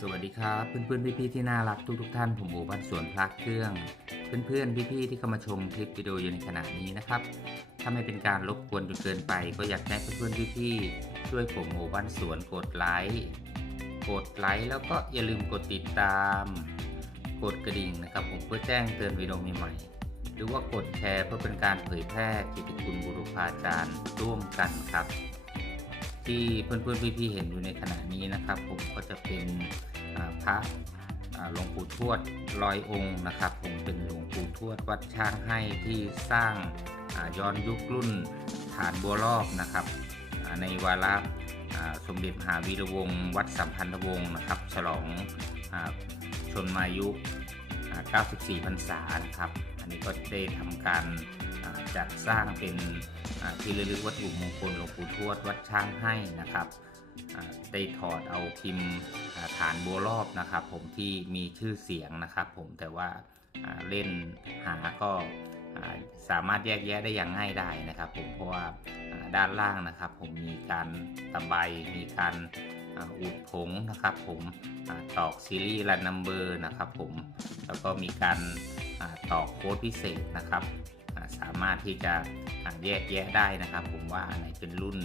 สวัสดีครับ เพื่อนๆพี่ๆที่น่ารักทุกๆท่านผมโอบ้านสวนพระเครื่อง เพื่อนๆพี่ๆที่เข้ามาชมคลิปวิดีโออยู่ในขณะนี้นะครับถ้าไม่เป็นการรบกวนจนเกินไป ก็อยากให้เพื่อนๆพี่ๆช่วยผมโอบ้านสวนกดไลค์กดไลค์แล้วก็อย่าลืมกดติดตาม กดกระดิ่งนะครับ ผมเพื่อแจ้งเตือนวิดีโอใหม่ๆหรือว่ากดแชร์เพื่อเป็นการเผยแพร่กิตติคุณบุรุษาจารย์ร่วมกันครับ ที่เพื่อนๆพี่ๆเห็นอยู่ในขณะนี้นะครับ ผมก็จะเป็นพระหลวงปู่ทวดร้อยองค์นะครับ ผมเป็นหลวงปู่ทวดวัดช้างให้ที่สร้างย้อนยุครุ่นฐานบัวรอบนะครับ ในวาระสมเด็จมหาวีระวงศ์วัดสัมพันธวงศ์นะครับ ฉลองอชนมายุ 94 พรรษานะครับ อันนี้ก็ได้ทำการจัดสร้างเป็น ที่ระลึกวัตถุมงคลหลวงปู่ทวดวัดช้างให้นะครับได้ถอดเอาพิมพ์ฐานบัวรอบนะครับ ผมที่มีชื่อเสียงนะครับ ผมแต่ว่าเล่นหาก็สามารถแยกแยะได้อย่างง่ายได้นะครับ ผมเพราะว่าด้านล่างนะครับ ผมมีการตะไบมีการอุดผงนะครับ ผมอตอกซีรีส์รันนัมเบอร์นะครับ ผมแล้วก็มีการอตอกโค้ดพิเศษนะครับ สามารถที่จะแยกแยะได้นะครับ ผมว่าอันไหนเป็นรุ่น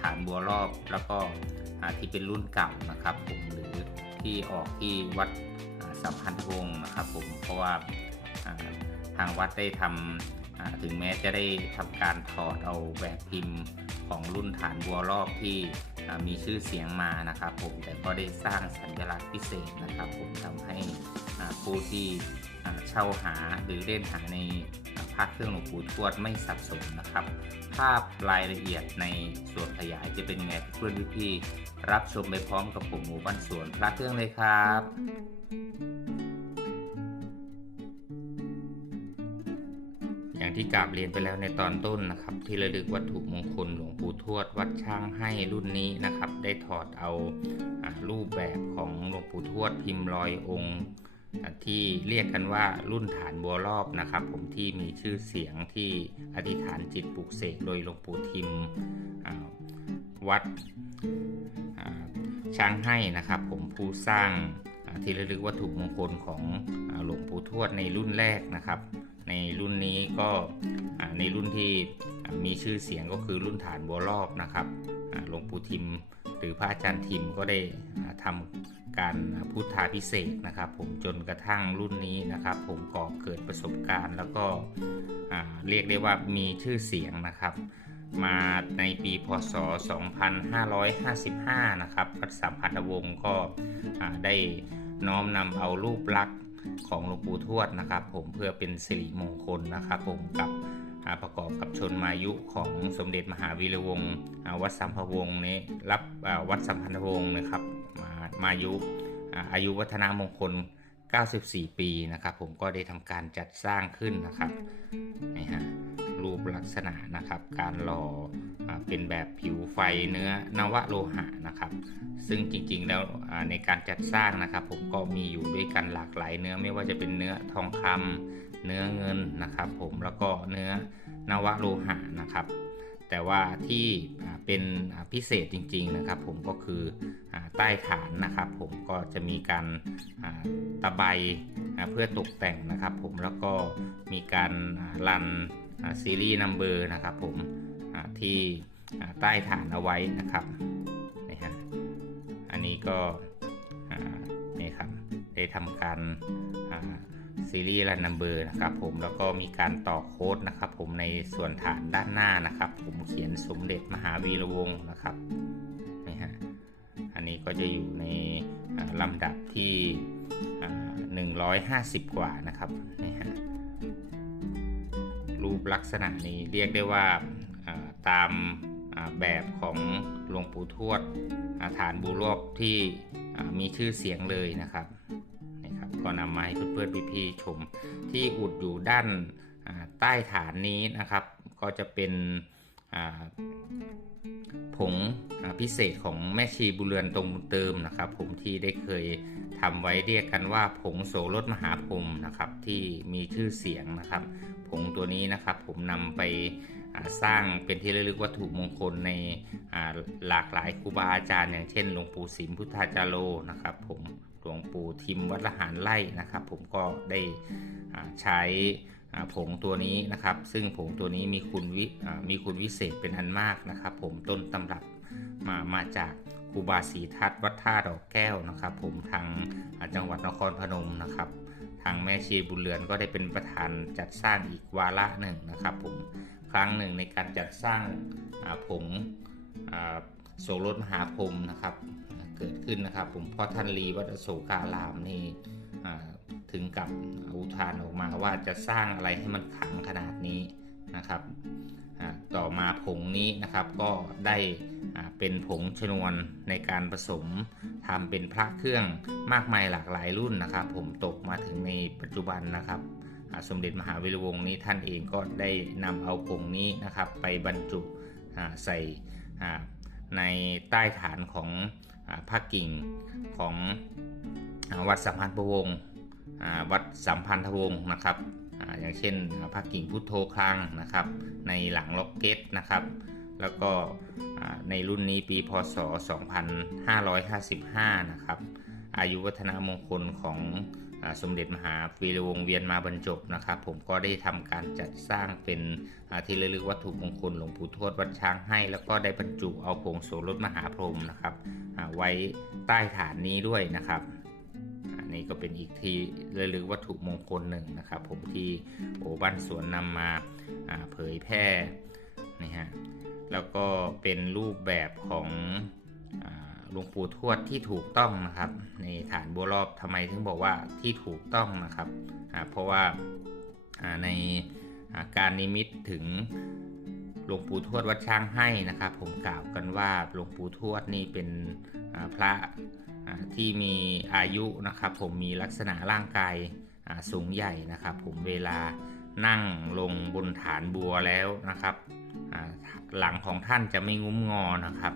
ฐานบัวรอบแล้วก็ที่เป็นรุ่นเก่านะครับ ผมหรือที่ออกที่วัดสัมพันธวงศ์นะครับ ผมเพราะว่าทางวัดได้ทำอ่าถึงแม้จะได้ทำการถอดเอาแบบพิมพ์ของรุ่นฐานบัวรอบที่มีชื่อเสียงมานะครับ ผมแต่ก็ได้สร้างสัญลักษณ์พิเศษนะครับ ผมทำให้ผู้ที่เช่าหาหรือเล่นหาใน ระเครื่องหลวงปู่ทวดไม่สับสนนะครับ ภาพรายละเอียดในส่วนขยายจะเป็นยังไงเพื่อนพี่รับชมไปพร้อมกับผมหมู่บ้านสวนพระเครื่องเลยครับอย่างที่กราบเรียนไปแล้วในตอนต้นนะครับ ที่ระลึกวัตถุมงคลหลวงปู่ทวด วัดช่างให้รุ่นนี้นะครับ ได้ถอดเอาอรูปแบบของหลวงปู่ทวดพิมพ์รอยองค์ ที่เรียกกันว่ารุ่นฐานบัวรอบนะครับ ผมที่มีชื่อเสียงที่อธิษฐานจิตปลุกเสกโดยหลวงปู่ทิมวัดช้างให้นะครับ ผมผู้สร้างที่ระลึกวัตถุมงคลของหลวงปู่ทวดในรุ่นแรกนะครับ ในรุ่นนี้ก็ในรุ่นที่มีชื่อเสียงก็คือรุ่นฐานบัวรอบนะครับหลวงปู่ทิม หรือพระอาจารย์ทิมก็ได้อ่าทำการพุทธาพิเศษนะครับ ผมจนกระทั่งรุ่นนี้นะครับ ผมก่อเกิดประสบการณ์ แล้วก็เรียกได้ว่ามีชื่อเสียงนะครับ มาในปีพศ 2555 นะครับวัดสัมพันธวงศ์ก็ได้น้อมนำเอารูปลักษณ์ของหลวงปู่ทวดนะครับ ผมเพื่อเป็นสิริมงคลนะครับ ผมกับ ประกอบกับชนมายุของสมเด็จมหาวีระวงศ์อ่าวัดสัมพันธวงศ์นี้รับอ่าวัดสัมพันธวงศ์นะครับมามายุอ่าอายุวัฒนามงคล 94 ปีนะครับผมก็ได้ทำการจัดสร้างขึ้นนะครับนี่ฮะรูปลักษณะนะครับ การหล่ออ่าเป็นแบบผิวไฟเนื้อนวโลหะนะครับ ซึ่งจริงๆแล้วอ่าในการจัดสร้างนะครับ ผมก็มีอยู่ด้วยกันหลากหลายเนื้อไม่ว่าจะเป็นเนื้อทองคำ เนื้อเงินนะครับ ผมแล้วก็เนื้อนวโลหะนะครับ แต่ว่าที่เป็นพิเศษจริง ๆนะครับ ผมก็คือใต้ฐานนะครับ ผมก็จะมีการตะไบเพื่อตกแต่งนะครับ ผมแล้วก็มีการรันซีรีส์นัมเบอร์นะครับ ผมที่ใต้ฐานเอาไว้นะครับนี่ฮะอันนี้ก็นี่ครับได้ทำการ ซีรีส์รันนัมเบอร์นะครับผมแล้วก็มีการต่อโค้ดนะครับผมในส่วนฐานด้านหน้านะครับ ผมเขียนสมเด็จมหาวีระวงศ์นะครับนี่ฮะอันนี้ก็จะอยู่ในลำดับที่อ่า150 กว่านะครับนี่ฮะรูปลักษณะนี้เรียกได้ว่าตามแบบของหลวงปู่ทวดฐานบูรอบที่มีชื่อเสียงเลยนะครับ ก็นำมาให้เพื่อนๆพี่ๆชม ที่อุดอยู่ด้านใต้ฐานนี้นะครับ ก็จะเป็นผงพิเศษของแม่ชีบุเรือนตรงเติมนะครับ ผมที่ได้เคยทำไว้เรียกกันว่าผงโสรถมหาพรมนะครับ ที่มีชื่อเสียงนะครับ ผงตัวนี้นะครับ ผมนำไปสร้างเป็นที่ระลึกวัตถุมงคลในหลากหลายครูบาอาจารย์ อย่างเช่นหลวงปู่สิมพุทธาจาโรนะครับ ผม งปู่ทิมวัดละหารไล่นะครับ ผมก็ได้ใช้ผงตัวนี้นะครับ ซึ่งผงตัวนี้มีคุณวิมีคุณวิเศษเป็นอันมากนะครับ ผมต้นตำรับมามาจากครูบาศรีทัตวัดท่าดอกแก้วนะครับ ผมทางจังหวัดนครพนมนะครับ ทางแม่ชีบุญเรือนก็ได้เป็นประธานจัดสร้างอีกวาระหนึ่งนะครับ ผมครั้งหนึ่งในการจัดสร้างผงอ่าโสรถมหาพรมนะครับ เกิดขึ้นนะครับผมพ่อท่านลีวัดโศการามนี่ถึงกับอุทานออกมาว่าจะสร้างอะไรให้มันขังขนาดนี้นะครับต่อมาผงนี้นะครับก็ได้เป็นผงชนวนในการผสมทำเป็นพระเครื่องมากมายหลากหลายรุ่นนะครับ ผมตกมาถึงในปัจจุบันนะครับสมเด็จมหาวิรวงศ์นี้ท่านเองก็ได้นำเอาผงนี้นะครับ ไปบรรจุใส่ ในใต้ฐานของอพระกิ่งของอวัดสัมพันธวงศ์วัดสัมพันธวงศ์นะครับออย่างเช่นพระกิ่งพุทโธคลังนะครับ ในหลังล็อกเก็ตนะครับ แล้วก็ในรุ่นนี้ปีพศ 2555 นะครับ อายุวัฒนามงคลของอสมเด็จมหาวีรวงศ์เวียนมาบรรจบนะครับ ผมก็ได้ทำการจัดสร้างเป็นที่ระลึกวัตถุมงคลหลวงปู่ทวดวัดช้างให้ แล้วก็ได้บรรจุเอาผงโสรถมหาพรหมนะครับไว้ใต้ฐานนี้ด้วยนะครับอันนี้ก็เป็นอีกที่ระลึกวัตถุมงคลหนึ่งนะครับ ผมที่โอบ้านสวนนำมาอ่าเผยแพร่นี่ฮะแล้วก็เป็นรูปแบบของอ หลวงปู่ทวดที่ถูกต้องนะครับ ในฐานบัวรอบทำไมถึงบอกว่าที่ถูกต้องนะครับเพราะว่าในการนิมิตถึงหลวงปู่ทวดวัดช้างให้นะครับ ผมกล่าวกันว่าหลวงปู่ทวดนี่เป็นพระที่มีอายุนะครับ ผมมีลักษณะร่างกายสูงใหญ่นะครับ ผมเวลานั่งลงบนฐานบัวแล้วนะครับหลังของท่านจะไม่งุ้มงอนะครับ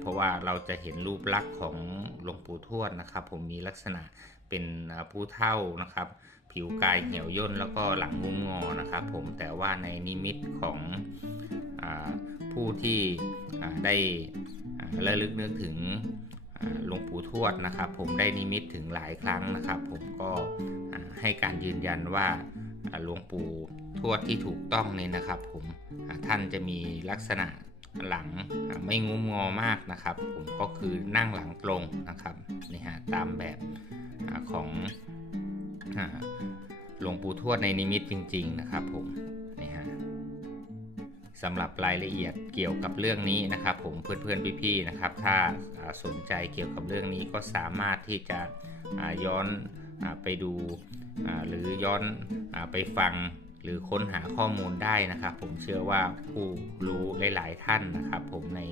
เพราะว่าเราจะเห็นรูปลักษณ์ของหลวงปู่ทวดนะครับ ผมมีลักษณะเป็นผู้เฒ่านะครับ ผิวกายเหี่ยวย่นแล้วก็หลังงุ้มงอนะครับ ผมแต่ว่าในนิมิตของอผู้ที่ได้อ่าระลึกนึกถึงหลวงปู่ทวดนะครับ ผมได้นิมิตถึงหลายครั้งนะครับ ผมก็ให้การยืนยันว่าหลวงปู่ทวดที่ถูกต้องเนี่ยนะครับ ผมท่านจะมีลักษณะ หลังไม่งุ้มงอมากนะครับ ผมก็คือนั่งหลังตรงนะครับนี่ฮะตามแบบของหลวงปู่ทวดในนิมิตจริง ๆ นะครับผมนี่ฮะสำหรับรายละเอียดเกี่ยวกับเรื่องนี้นะครับ ผมเพื่อนๆพี่ๆนะครับ ถ้าสนใจเกี่ยวกับเรื่องนี้ก็สามารถที่จะย้อนไปดูหรือย้อนไปฟัง หรือค้นหาข้อมูลได้นะครับ ผมเชื่อว่าผู้รู้หลาย ๆ ท่านนะครับ ผมใน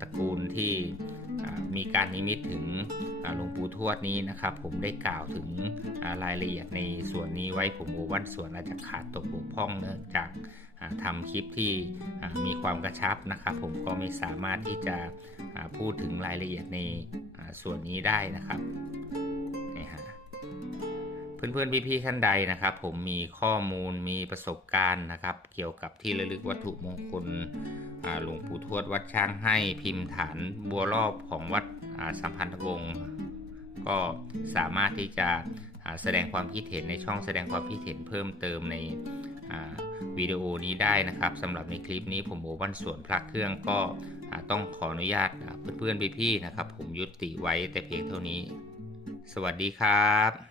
ตระกูลที่มีการนิมิตถึงหลวงปู่ทวดนี้นะครับ ผมได้กล่าวถึงรายละเอียดในส่วนนี้ไว้ผมโอวันส่วนอาจจะขาดตกบกพร่องเนื่องจากอ่าทำคลิปที่มีความกระชับนะครับ ผมก็ไม่สามารถที่จะพูดถึงรายละเอียดในส่วนนี้ได้นะครับ เพื่อนๆพี่ๆท่านใดนะครับ ผมมีข้อมูลมีประสบการณ์นะครับ เกี่ยวกับที่ระลึกวัตถุมงคลหลวงปู่ทวดวัดช้างให้พิมพ์ฐานบัวรอบของวัดสัมพันธวงศ์ก็สามารถที่จะแสดงความคิดเห็นในช่องแสดงความคิดเห็นเพิ่มเติมในวิดีโอนี้ได้นะครับสำหรับในคลิปนี้ผมโอวันสวนพระเครื่องก็ต้องขออนุญาตเพื่อนๆพี่ๆนะครับ ผมยุติไว้แต่เพียงเท่านี้ สวัสดีครับ